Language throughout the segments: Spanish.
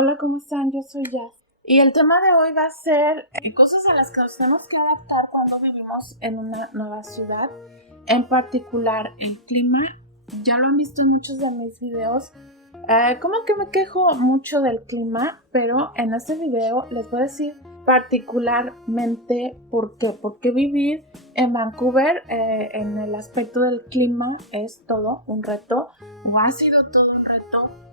Hola, ¿cómo están? Yo soy Jazz. Y el tema de hoy va a ser cosas a las que nos tenemos que adaptar cuando vivimos en una nueva ciudad. En particular, el clima. Ya lo han visto en muchos de mis videos. Como que me quejo mucho del clima, pero en este video les voy a decir particularmente por qué. Porque vivir en Vancouver en el aspecto del clima es todo un reto, o ha sido todo un reto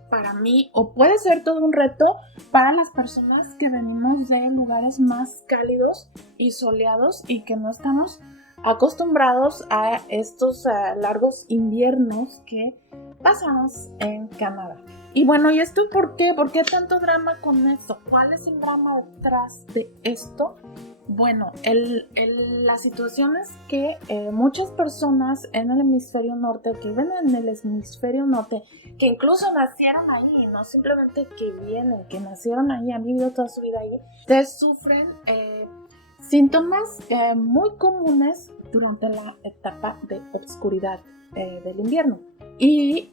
para mí, o puede ser todo un reto para las personas que venimos de lugares más cálidos y soleados y que no estamos acostumbrados a estos largos inviernos que pasamos en Canadá. Y bueno, ¿y esto por qué? ¿Por qué tanto drama con esto? ¿Cuál es el drama detrás de esto? Bueno, la situación es que muchas personas en el hemisferio norte, que viven en el hemisferio norte, que incluso nacieron ahí, no simplemente que vienen, que nacieron ahí, han vivido toda su vida ahí, sufren síntomas muy comunes durante la etapa de oscuridad del invierno. Y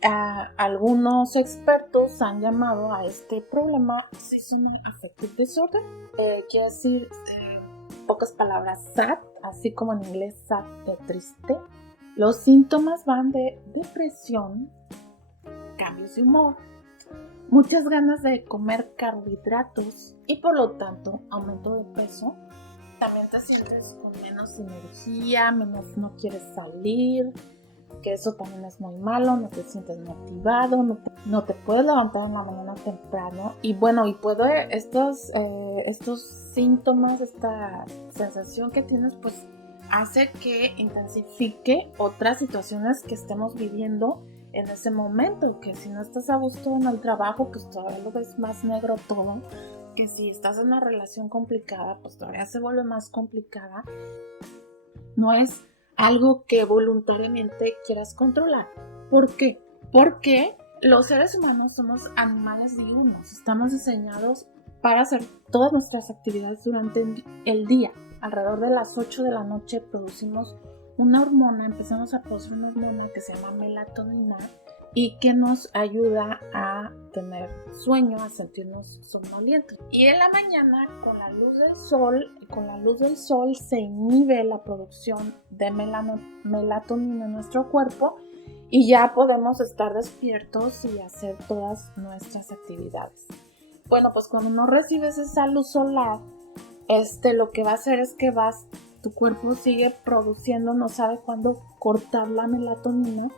algunos expertos han llamado a este problema Seasonal Affective Disorder, quiere decir, pocas palabras, sad, así como en inglés sad de triste. Los síntomas van de depresión, cambios de humor, muchas ganas de comer carbohidratos y por lo tanto aumento de peso. También te sientes con menos energía, no quieres salir, que eso también es muy malo, no te sientes motivado, no te puedes levantar en la mañana temprano. Y bueno, estos síntomas, esta sensación que tienes, pues hace que intensifique otras situaciones que estemos viviendo en ese momento, que si no estás a gusto en el trabajo, pues todavía lo ves más negro todo, que si estás en una relación complicada, pues todavía se vuelve más complicada. No es algo que voluntariamente quieras controlar. ¿Por qué? Porque los seres humanos somos animales diurnos, estamos diseñados para hacer todas nuestras actividades durante el día. Alrededor de las 8 de la noche producimos una hormona, empezamos a producir una hormona que se llama melatonina y que nos ayuda a tener sueño, a sentirnos somnolientos. Y en la mañana, con la luz del sol se inhibe la producción de melatonina en nuestro cuerpo y ya podemos estar despiertos y hacer todas nuestras actividades. Bueno, pues cuando no recibes esa luz solar, lo que va a hacer es que tu cuerpo sigue produciendo, no sabe cuándo cortar la melatonina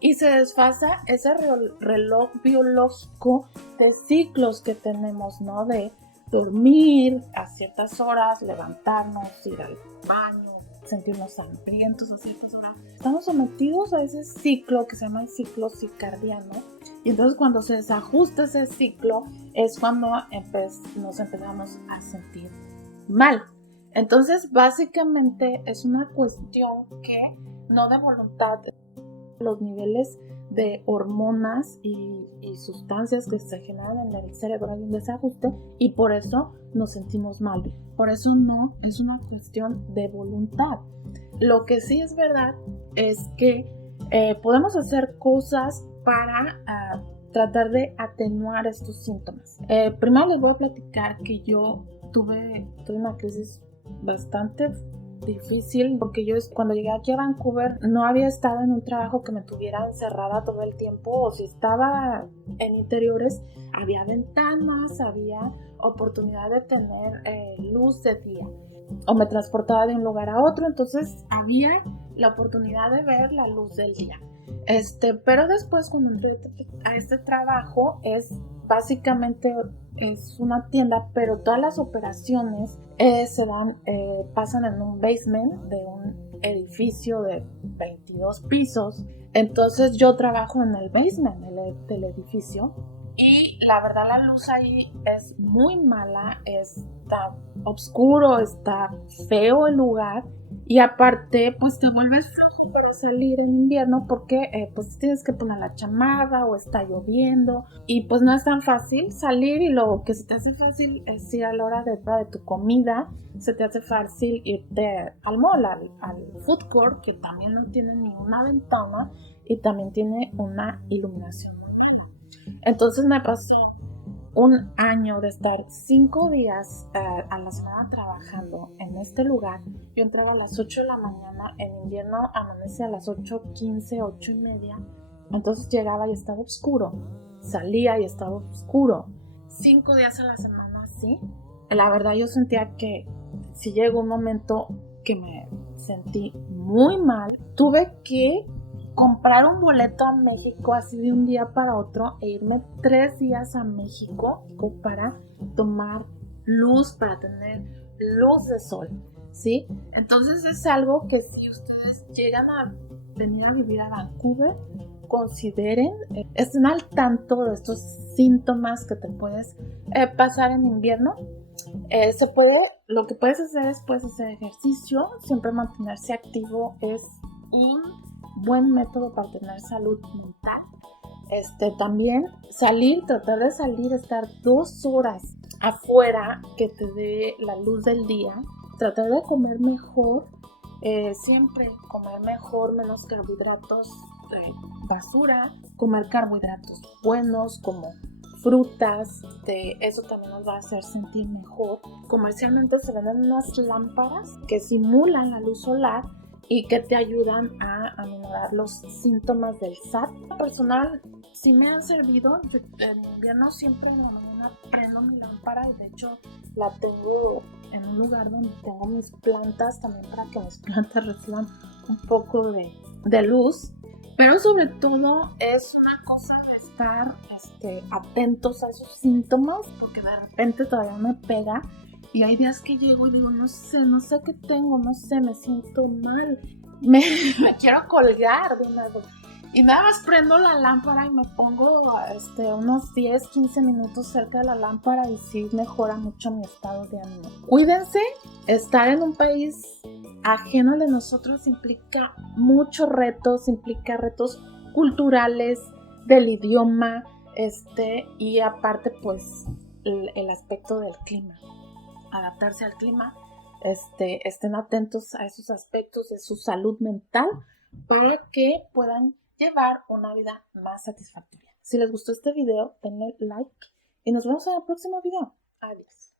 y se desfasa ese reloj biológico de ciclos que tenemos, ¿no? De dormir a ciertas horas, levantarnos, ir al baño, sentirnos hambrientos a ciertas horas. Estamos sometidos a ese ciclo que se llama el ciclo circadiano. Y entonces cuando se desajusta ese ciclo es cuando nos empezamos a sentir mal. Entonces básicamente es una cuestión que no de voluntad. Los niveles de hormonas y sustancias que se generan en el cerebro hay un desajuste y por eso nos sentimos mal. Por eso no es una cuestión de voluntad. Lo que sí es verdad es que podemos hacer cosas para tratar de atenuar estos síntomas. Primero les voy a platicar que yo tuve una crisis bastante difícil porque yo cuando llegué aquí a Vancouver no había estado en un trabajo que me tuviera encerrada todo el tiempo, o si estaba en interiores había ventanas, había oportunidad de tener luz de día, o me transportaba de un lugar a otro, entonces había la oportunidad de ver la luz del día. Pero después cuando entré a este trabajo básicamente es una tienda, pero todas las operaciones pasan en un basement de un edificio de 22 pisos. Entonces yo trabajo en el basement del edificio y la verdad la luz ahí es muy mala, está oscuro, está feo el lugar. Y aparte, pues te vuelves flojo para salir en invierno porque pues tienes que poner la chamarra o está lloviendo y pues no es tan fácil salir, y lo que se te hace fácil es ir a la hora de tu comida, se te hace fácil irte al mall, al food court, que también no tiene ninguna ventana y también tiene una iluminación muy buena. Entonces me pasó un año de estar 5 días a la semana trabajando en este lugar. Yo entraba a las 8 de la mañana, en invierno amanecía a las 8:15, 8:30. Entonces llegaba y estaba oscuro, salía y estaba oscuro. 5 días a la semana, sí. La verdad yo sentía que si llegó un momento que me sentí muy mal. Tuve que comprar un boleto a México así de un día para otro e irme 3 días a México para tomar luz, para tener luz de sol, ¿sí? Entonces es algo que si ustedes llegan a venir a vivir a Vancouver, consideren, estén al tanto de estos síntomas que te puedes pasar en invierno. Lo que puedes hacer es puedes hacer ejercicio, siempre mantenerse activo es un buen método para tener salud mental. También tratar de salir, estar 2 horas afuera que te dé la luz del día, tratar de comer mejor, siempre comer mejor, menos carbohidratos, basura, comer carbohidratos buenos como frutas, eso también nos va a hacer sentir mejor. Comercialmente se venden unas lámparas que simulan la luz solar y que te ayudan a aminorar los síntomas del SAT. Personal, sí me han servido. En invierno siempre en la mañana prendo mi lámpara y de hecho la tengo en un lugar donde tengo mis plantas también para que mis plantas reciban un poco de luz. Pero sobre todo es una cosa de estar atentos a esos síntomas, porque de repente todavía me pega y hay días que llego y digo, no sé qué tengo, no sé, me siento mal, me quiero colgar de una vez. Y nada más prendo la lámpara y me pongo unos 10, 15 minutos cerca de la lámpara y sí mejora mucho mi estado de ánimo. Cuídense, estar en un país ajeno al de nosotros implica muchos retos, implica retos culturales, del idioma, y aparte pues el aspecto del clima, adaptarse al clima, estén atentos a esos aspectos de su salud mental para que puedan llevar una vida más satisfactoria. Si les gustó este video, denle like y nos vemos en el próximo video. Adiós.